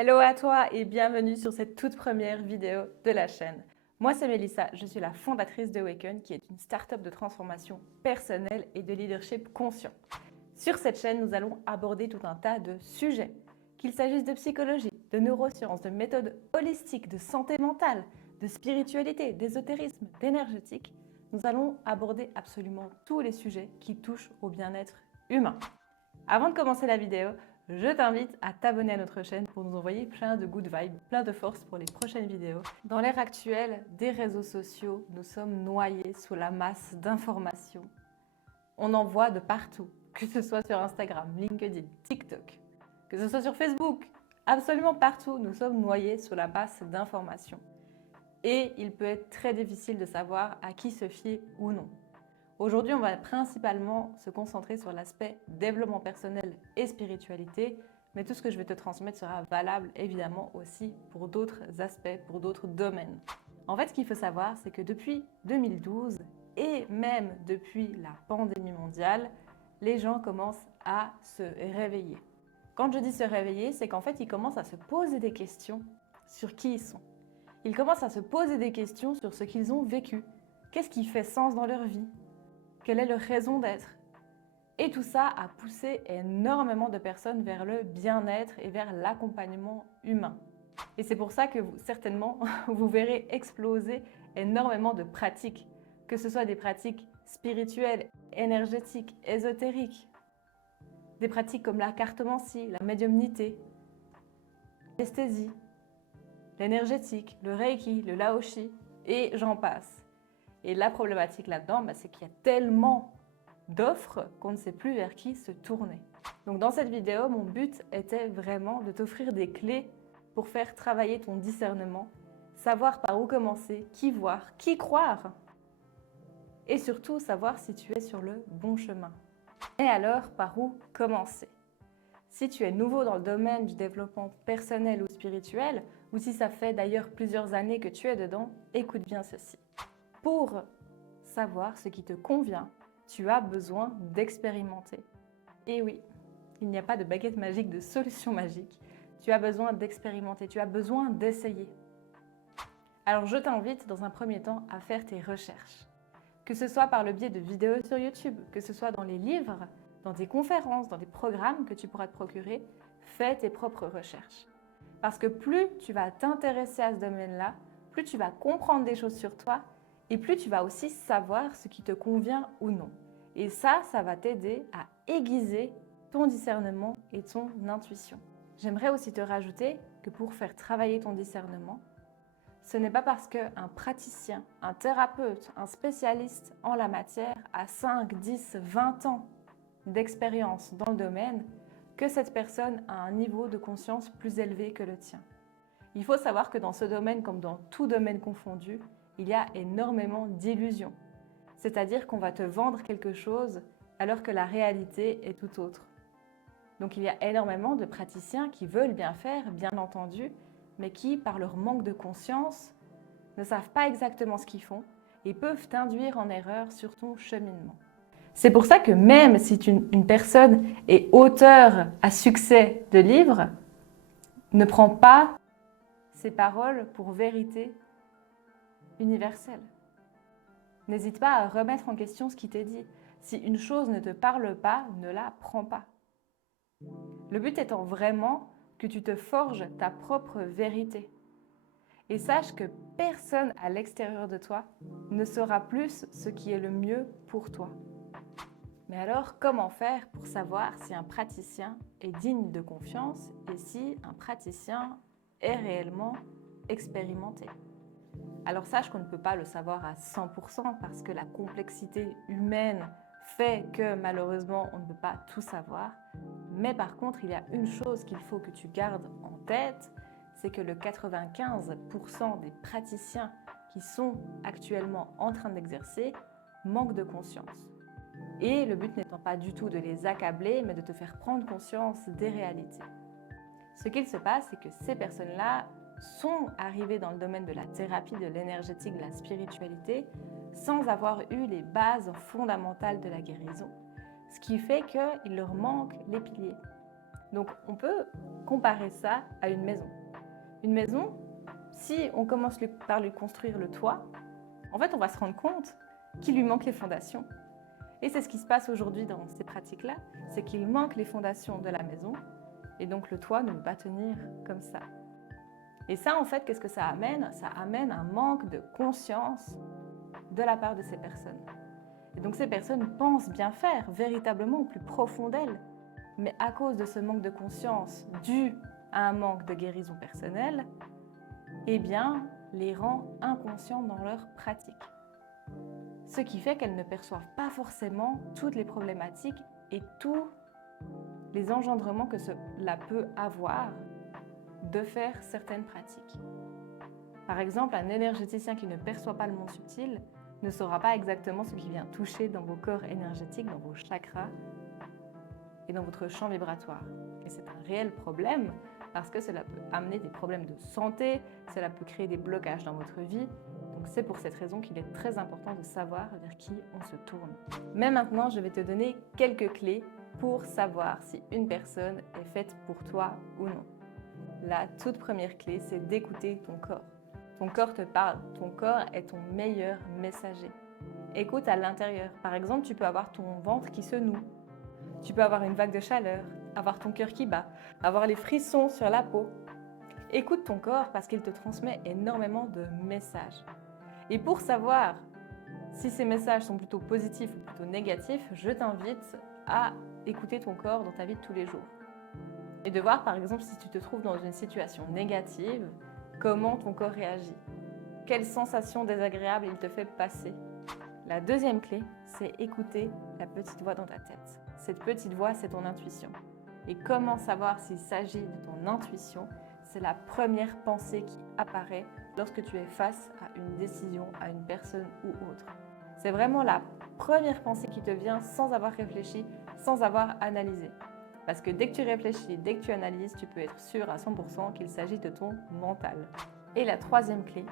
Hello à toi et bienvenue sur cette toute première vidéo de la chaîne. Moi c'est Mélissa, je suis la fondatrice de Awaken qui est une start-up de transformation personnelle et de leadership conscient. Sur cette chaîne, nous allons aborder tout un tas de sujets, qu'il s'agisse de psychologie, de neurosciences, de méthodes holistiques, de santé mentale, de spiritualité, d'ésotérisme, d'énergétique. Nous allons aborder absolument tous les sujets qui touchent au bien-être humain. Avant de commencer la vidéo, je t'invite à t'abonner à notre chaîne pour nous envoyer plein de good vibes, plein de force pour les prochaines vidéos. Dans l'ère actuelle des réseaux sociaux, nous sommes noyés sous la masse d'informations. On en voit de partout, que ce soit sur Instagram, LinkedIn, TikTok, que ce soit sur Facebook, absolument partout, nous sommes noyés sous la masse d'informations. Et il peut être très difficile de savoir à qui se fier ou non. Aujourd'hui, on va principalement se concentrer sur l'aspect développement personnel et spiritualité, mais tout ce que je vais te transmettre sera valable évidemment aussi pour d'autres aspects, pour d'autres domaines. En fait, ce qu'il faut savoir, c'est que depuis 2012 et même depuis la pandémie mondiale, les gens commencent à se réveiller. Quand je dis se réveiller, c'est qu'en fait, ils commencent à se poser des questions sur qui ils sont. Ils commencent à se poser des questions sur ce qu'ils ont vécu. Qu'est-ce qui fait sens dans leur vie ? Quelle est leur raison d'être? Et tout ça a poussé énormément de personnes vers le bien-être et vers l'accompagnement humain. Et c'est pour ça que certainement, vous verrez exploser énormément de pratiques, que ce soit des pratiques spirituelles, énergétiques, ésotériques, des pratiques comme la cartomancie, la médiumnité, l'esthésie, l'énergétique, le reiki, le laoshi, et j'en passe. Et la problématique là-dedans, c'est qu'il y a tellement d'offres qu'on ne sait plus vers qui se tourner. Donc dans cette vidéo, mon but était vraiment de t'offrir des clés pour faire travailler ton discernement, savoir par où commencer, qui voir, qui croire, et surtout savoir si tu es sur le bon chemin. Et alors, par où commencer? Si tu es nouveau dans le domaine du développement personnel ou spirituel, ou si ça fait d'ailleurs plusieurs années que tu es dedans, écoute bien ceci. Pour savoir ce qui te convient, tu as besoin d'expérimenter. Et oui, il n'y a pas de baguette magique, de solution magique. Tu as besoin d'expérimenter, tu as besoin d'essayer. Alors je t'invite dans un premier temps à faire tes recherches. Que ce soit par le biais de vidéos sur YouTube, que ce soit dans les livres, dans des conférences, dans des programmes que tu pourras te procurer, fais tes propres recherches. Parce que plus tu vas t'intéresser à ce domaine-là, plus tu vas comprendre des choses sur toi, et plus tu vas aussi savoir ce qui te convient ou non. Et ça va t'aider à aiguiser ton discernement et ton intuition. J'aimerais aussi te rajouter que pour faire travailler ton discernement, ce n'est pas parce qu'un praticien, un thérapeute, un spécialiste en la matière a 5, 10, 20 ans d'expérience dans le domaine que cette personne a un niveau de conscience plus élevé que le tien. Il faut savoir que dans ce domaine, comme dans tout domaine confondu, il y a énormément d'illusions. C'est-à-dire qu'on va te vendre quelque chose alors que la réalité est tout autre. Donc il y a énormément de praticiens qui veulent bien faire, bien entendu, mais qui, par leur manque de conscience, ne savent pas exactement ce qu'ils font et peuvent t'induire en erreur sur ton cheminement. C'est pour ça que même si une personne est auteur à succès de livres, ne prend pas ses paroles pour vérité universelle. N'hésite pas à remettre en question ce qui t'est dit. Si une chose ne te parle pas, ne la prends pas. Le but étant vraiment que tu te forges ta propre vérité. Et sache que personne à l'extérieur de toi ne saura plus ce qui est le mieux pour toi. Mais alors, comment faire pour savoir si un praticien est digne de confiance et si un praticien est réellement expérimenté? Alors sache qu'on ne peut pas le savoir à 100% parce que la complexité humaine fait que malheureusement on ne peut pas tout savoir. Mais par contre, il y a une chose qu'il faut que tu gardes en tête, c'est que le 95% des praticiens qui sont actuellement en train d'exercer manquent de conscience. Et le but n'étant pas du tout de les accabler, mais de te faire prendre conscience des réalités. Ce qu'il se passe, c'est que ces personnes-là sont arrivées dans le domaine de la thérapie, de l'énergétique, de la spiritualité, sans avoir eu les bases fondamentales de la guérison, ce qui fait qu'il leur manque les piliers. Donc on peut comparer ça à une maison. Une maison, si on commence par lui construire le toit, en fait on va se rendre compte qu'il lui manque les fondations. Et c'est ce qui se passe aujourd'hui dans ces pratiques-là, c'est qu'il manque les fondations de la maison et donc le toit ne peut pas tenir comme ça. Et ça, en fait, qu'est-ce que ça amène? Ça amène un manque de conscience de la part de ces personnes. Et donc ces personnes pensent bien faire, véritablement au plus profond d'elles, mais à cause de ce manque de conscience dû à un manque de guérison personnelle, eh bien, les rend inconscientes dans leur pratique. Ce qui fait qu'elles ne perçoivent pas forcément toutes les problématiques et tous les engendrements que cela peut avoir de faire certaines pratiques. Par exemple, un énergéticien qui ne perçoit pas le monde subtil ne saura pas exactement ce qui vient toucher dans vos corps énergétiques, dans vos chakras et dans votre champ vibratoire. Et c'est un réel problème parce que cela peut amener des problèmes de santé, cela peut créer des blocages dans votre vie. Donc c'est pour cette raison qu'il est très important de savoir vers qui on se tourne. Mais maintenant, je vais te donner quelques clés pour savoir si une personne est faite pour toi ou non. La toute première clé, c'est d'écouter ton corps. Ton corps te parle, ton corps est ton meilleur messager. Écoute à l'intérieur. Par exemple, tu peux avoir ton ventre qui se noue. Tu peux avoir une vague de chaleur, avoir ton cœur qui bat, avoir les frissons sur la peau. Écoute ton corps parce qu'il te transmet énormément de messages. Et pour savoir si ces messages sont plutôt positifs ou plutôt négatifs, je t'invite à écouter ton corps dans ta vie de tous les jours. Et de voir par exemple si tu te trouves dans une situation négative, comment ton corps réagit. Quelles sensations désagréables il te fait passer. La deuxième clé, c'est écouter la petite voix dans ta tête. Cette petite voix, c'est ton intuition. Et comment savoir s'il s'agit de ton intuition? C'est la première pensée qui apparaît lorsque tu es face à une décision, à une personne ou autre. C'est vraiment la première pensée qui te vient sans avoir réfléchi, sans avoir analysé. Parce que dès que tu réfléchis, dès que tu analyses, tu peux être sûr à 100% qu'il s'agit de ton mental. Et la troisième clé,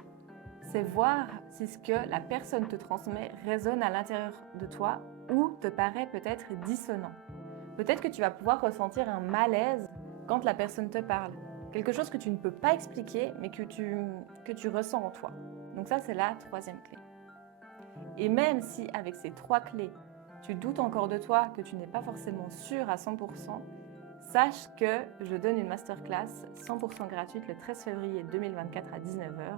c'est voir si ce que la personne te transmet résonne à l'intérieur de toi ou te paraît peut-être dissonant. Peut-être que tu vas pouvoir ressentir un malaise quand la personne te parle. Quelque chose que tu ne peux pas expliquer, mais que tu ressens en toi. Donc ça, c'est la troisième clé. Et même si avec ces trois clés, tu doutes encore de toi, que tu n'es pas forcément sûr à 100%, sache que je donne une masterclass 100% gratuite le 13 février 2024 à 19h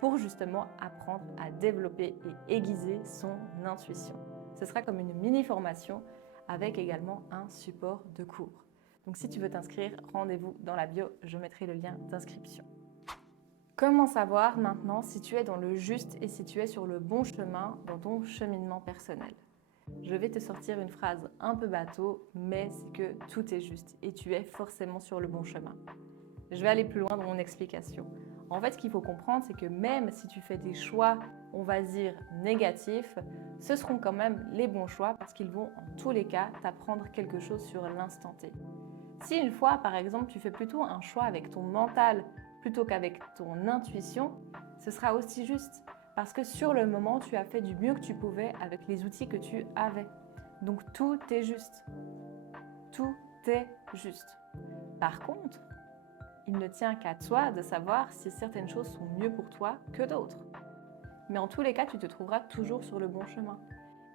pour justement apprendre à développer et aiguiser son intuition. Ce sera comme une mini-formation avec également un support de cours. Donc si tu veux t'inscrire, rendez-vous dans la bio, je mettrai le lien d'inscription. Comment savoir maintenant si tu es dans le juste et si tu es sur le bon chemin dans ton cheminement personnel? Je vais te sortir une phrase un peu bateau, mais c'est que tout est juste et tu es forcément sur le bon chemin. Je vais aller plus loin dans mon explication. En fait, ce qu'il faut comprendre, c'est que même si tu fais des choix, on va dire négatifs, ce seront quand même les bons choix parce qu'ils vont en tous les cas t'apprendre quelque chose sur l'instant T. Si une fois, par exemple, tu fais plutôt un choix avec ton mental plutôt qu'avec ton intuition, ce sera aussi juste. Parce que sur le moment, tu as fait du mieux que tu pouvais avec les outils que tu avais. Donc tout est juste. Tout est juste. Par contre, il ne tient qu'à toi de savoir si certaines choses sont mieux pour toi que d'autres. Mais en tous les cas, tu te trouveras toujours sur le bon chemin.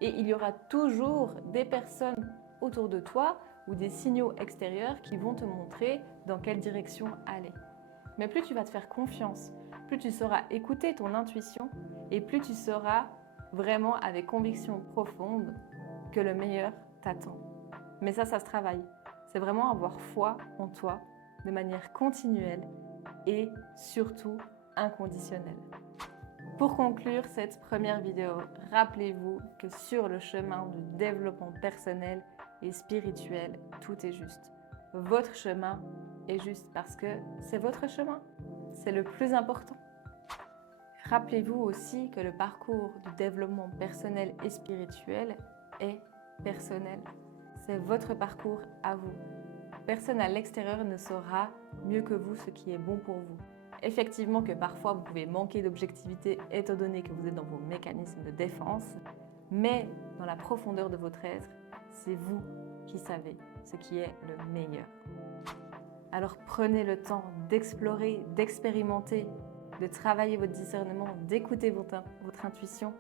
Et il y aura toujours des personnes autour de toi ou des signaux extérieurs qui vont te montrer dans quelle direction aller. Mais plus tu vas te faire confiance, plus tu sauras écouter ton intuition et plus tu sauras vraiment avec conviction profonde que le meilleur t'attend. Mais ça se travaille. C'est vraiment avoir foi en toi de manière continuelle et surtout inconditionnelle. Pour conclure cette première vidéo, rappelez-vous que sur le chemin du développement personnel et spirituel, tout est juste. Votre chemin est juste parce que c'est votre chemin. C'est le plus important. Rappelez-vous aussi que le parcours du développement personnel et spirituel est personnel. C'est votre parcours à vous. Personne à l'extérieur ne saura mieux que vous ce qui est bon pour vous. Effectivement que parfois vous pouvez manquer d'objectivité étant donné que vous êtes dans vos mécanismes de défense, mais dans la profondeur de votre être, c'est vous qui savez ce qui est le meilleur. Alors prenez le temps d'explorer, d'expérimenter, de travailler votre discernement, d'écouter votre intuition.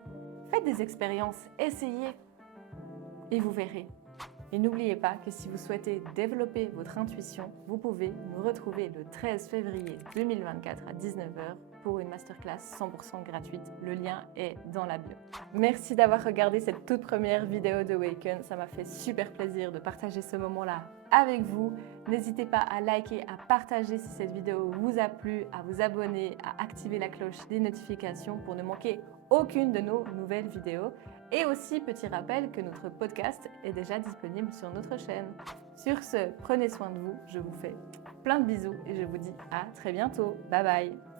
Faites des expériences, essayez et vous verrez. Et n'oubliez pas que si vous souhaitez développer votre intuition, vous pouvez nous retrouver le 13 février 2024 à 19 h pour une masterclass 100% gratuite. Le lien est dans la bio. Merci d'avoir regardé cette toute première vidéo de Awaken. Ça m'a fait super plaisir de partager ce moment-là avec vous. N'hésitez pas à liker, à partager si cette vidéo vous a plu, à vous abonner, à activer la cloche des notifications pour ne manquer aucune de nos nouvelles vidéos. Et aussi, petit rappel que notre podcast est déjà disponible sur notre chaîne. Sur ce, prenez soin de vous, je vous fais plein de bisous et je vous dis à très bientôt. Bye bye!